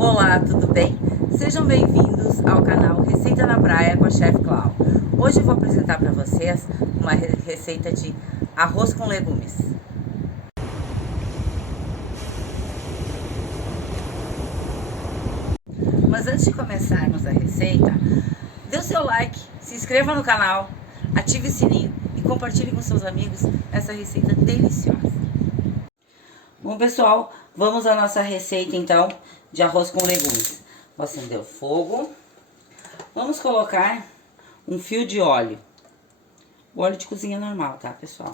Olá, tudo bem? Sejam bem-vindos ao canal Receita na Praia com a Chef Clau. Hoje eu vou apresentar para vocês uma receita de arroz com legumes. Mas antes de começarmos a receita, dê o seu like, se inscreva no canal, ative o sininho e compartilhe com seus amigos essa receita deliciosa. Bom, pessoal, vamos à nossa receita então de arroz com legumes. Vou acender o fogo. Vamos colocar um fio de óleo. O óleo de cozinha normal, tá, pessoal?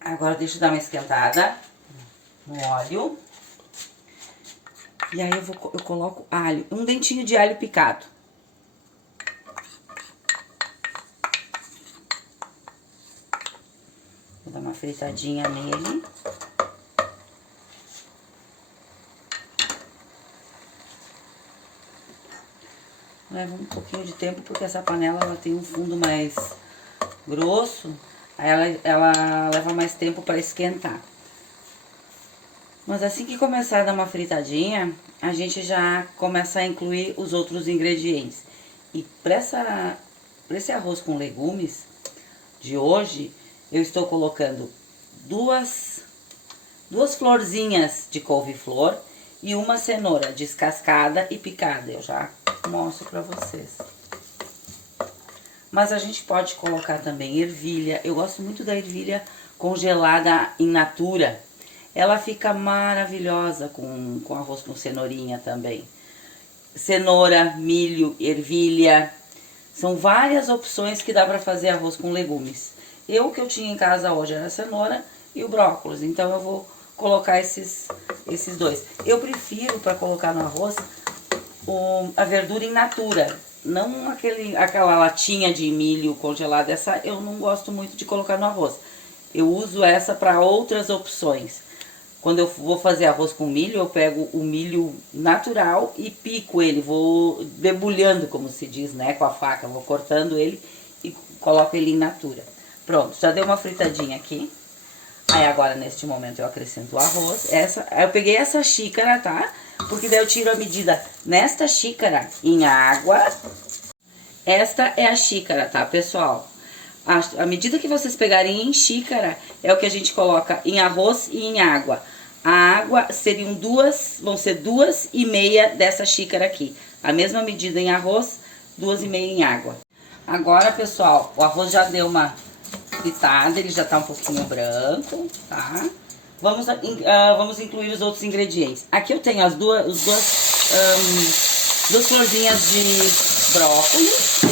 Agora deixa eu dar uma esquentada no óleo. E aí eu coloco alho, um dentinho de alho picado. Vou dar uma fritadinha nele. Leva um pouquinho de tempo porque essa panela ela tem um fundo mais grosso, aí ela leva mais tempo para esquentar. Mas assim que começar a dar uma fritadinha, a gente já começa a incluir os outros ingredientes. E para esse arroz com legumes de hoje, eu estou colocando duas florzinhas de couve-flor e uma cenoura descascada e picada. Eu já mostro pra vocês. Mas a gente pode colocar também ervilha. Eu gosto muito da ervilha congelada in natura. Ela fica maravilhosa com arroz com cenourinha também. Cenoura, milho, ervilha. São várias opções que dá pra fazer arroz com legumes. O que eu tinha em casa hoje era a cenoura e o brócolis. Então eu vou colocar esses dois. Eu prefiro para colocar no arroz a verdura in natura, não aquela latinha de milho congelado. Essa eu não gosto muito de colocar no arroz. Eu uso essa para outras opções. Quando eu vou fazer arroz com milho, eu pego o milho natural e pico ele, vou debulhando, como se diz, né, com a faca, vou cortando ele e coloco ele in natura. Pronto, já deu uma fritadinha aqui. Aí agora, neste momento, eu acrescento o arroz. Eu peguei essa xícara, tá? Porque daí eu tiro a medida nesta xícara em água. Esta é a xícara, tá, pessoal? A medida que vocês pegarem em xícara é o que a gente coloca em arroz e em água. A água vão ser 2,5 dessa xícara aqui. A mesma medida em arroz, 2,5 em água. Agora, pessoal, o arroz já deu uma fritada, ele já tá um pouquinho branco, tá? Vamos incluir os outros ingredientes. Aqui eu tenho as duas florzinhas de brócolis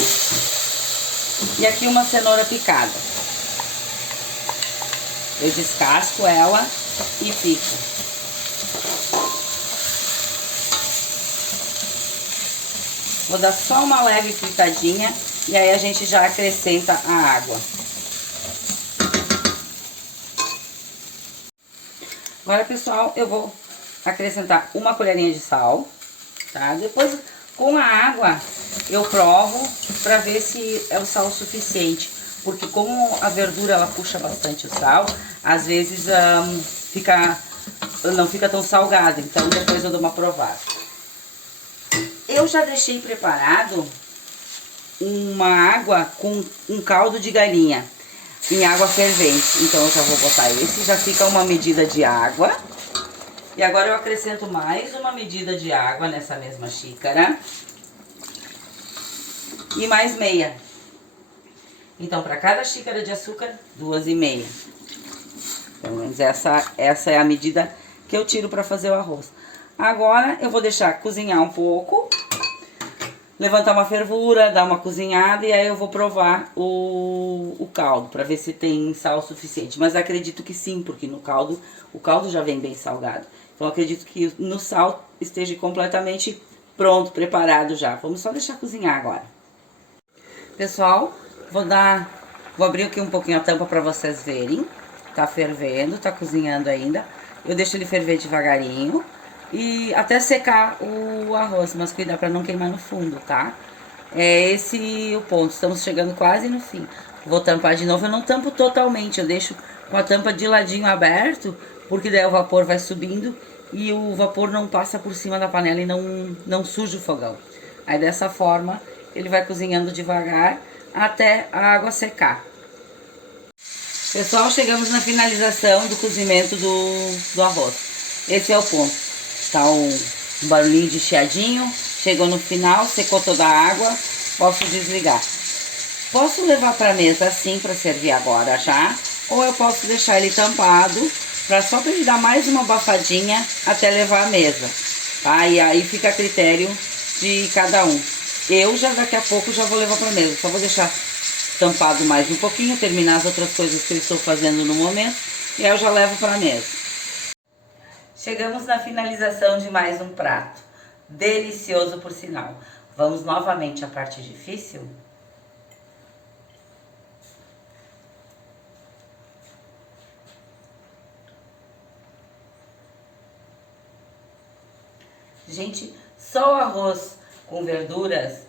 e aqui uma cenoura picada. Eu descasco ela e pico. Vou dar só uma leve fritadinha e aí a gente já acrescenta a água. Agora, pessoal, eu vou acrescentar uma colherinha de sal, tá? Depois, com a água, eu provo pra ver se é o sal suficiente. Porque como a verdura, ela puxa bastante o sal, às vezes não fica tão salgado. Então, depois eu dou uma provada. Eu já deixei preparado uma água com um caldo de galinha em água fervente. Então eu já vou botar esse, já fica uma medida de água. E agora eu acrescento mais uma medida de água nessa mesma xícara. E mais meia. Então, para cada xícara de açúcar, 2,5. Pelo menos essa é a medida que eu tiro para fazer o arroz. Agora eu vou deixar cozinhar um pouco. Levantar uma fervura, dar uma cozinhada e aí eu vou provar o caldo, para ver se tem sal suficiente. Mas acredito que sim, porque o caldo já vem bem salgado. Então acredito que no sal esteja completamente pronto, preparado já. Vamos só deixar cozinhar agora. Pessoal, vou abrir aqui um pouquinho a tampa para vocês verem. Tá fervendo, tá cozinhando ainda. Eu deixo ele ferver devagarinho. E até secar o arroz, mas cuidar para não queimar no fundo, tá? É esse o ponto, estamos chegando quase no fim. Vou tampar de novo, eu não tampo totalmente, eu deixo com a tampa de ladinho aberto, porque daí o vapor vai subindo e o vapor não passa por cima da panela e não suja o fogão. Aí dessa forma ele vai cozinhando devagar até a água secar. Pessoal, chegamos na finalização do cozimento do arroz. Esse é o ponto. Tá um barulhinho de chiadinho, chegou no final, secou toda a água, posso desligar. Posso levar para a mesa assim para servir agora já, ou eu posso deixar ele tampado, só para ele dar mais uma abafadinha até levar à mesa, tá? E aí fica a critério de cada um. Eu já daqui a pouco já vou levar para a mesa, só vou deixar tampado mais um pouquinho, terminar as outras coisas que eu estou fazendo no momento, e aí eu já levo para a mesa. Chegamos na finalização de mais um prato, delicioso por sinal. Vamos novamente à parte difícil? Gente, só o arroz com verduras,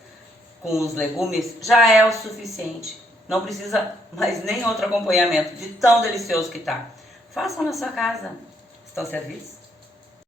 com os legumes, já é o suficiente. Não precisa mais nem outro acompanhamento, de tão delicioso que tá. Façam na sua casa. Estão servidos?